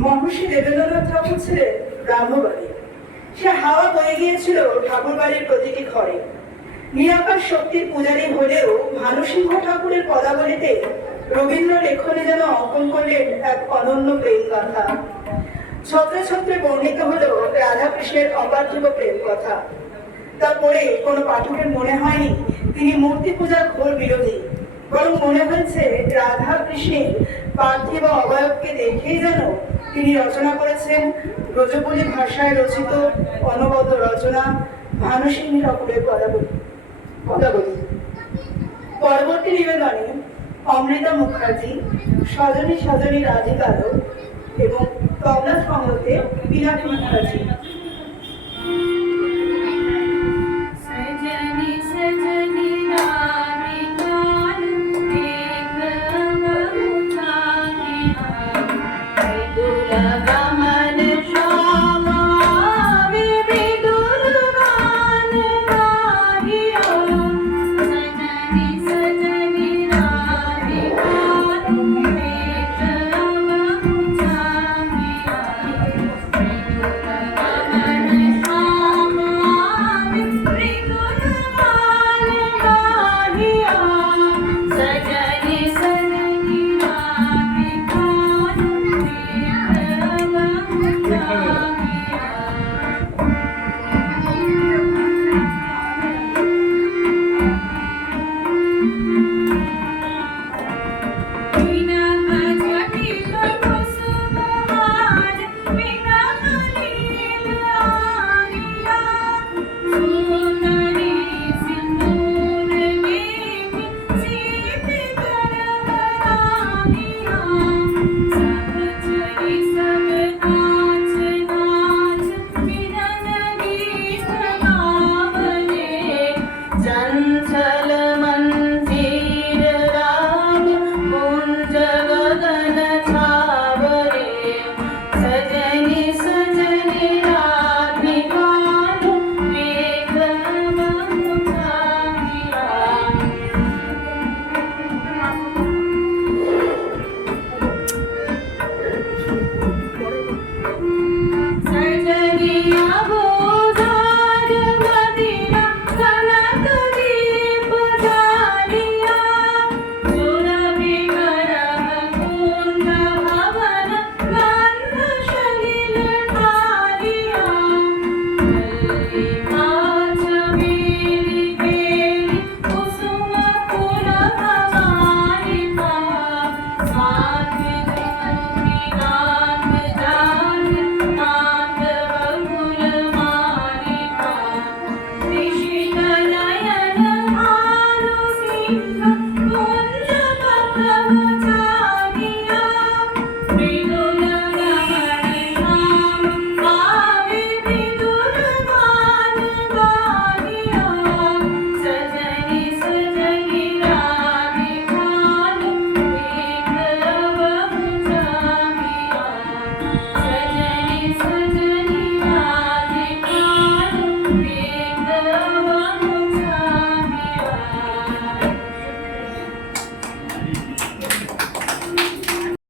মহর্ষি দেবেন্দ্রনাথ ঠাকুর ছিলেন ব্রাহ্মবাড়ি। সে হাওয়া বয়ে গিয়েছিল ঠাকুর বাড়ির প্রতিটি ঘরে। নিরাকার শক্তির পূজারী হলেও ভানুসিংহ ঠাকুরের পদাবলিতে রবীন্দ্র লেখনে যেন অঙ্কন করলেন এক অনন্য প্রেম গাথা। ছত্রে ছত্রে বর্ণিত হলো রাধা কৃষ্ণের অপার্থিব প্রেম কথা। তারপরে কোনো পাঠকের মনে হয়নি তিনি মূর্তি পূজার ঘোর বিরোধী, বরং মনে হয়েছে রাধা কৃষ্ণের পার্থিব অবয়বকে দেখেই যেন তিনি রচনা করেছেন ব্রজবুলি ভাষায় রচিত অনবদ্য রচনা ভানুসিংহ ঠাকুরের পদাবলী। পরবর্তী নিবেদনে অমৃতা মুখার্জি, সজনী সজনী রাধিকারক এবং তবলা সংগতে পিনাকি মুখার্জি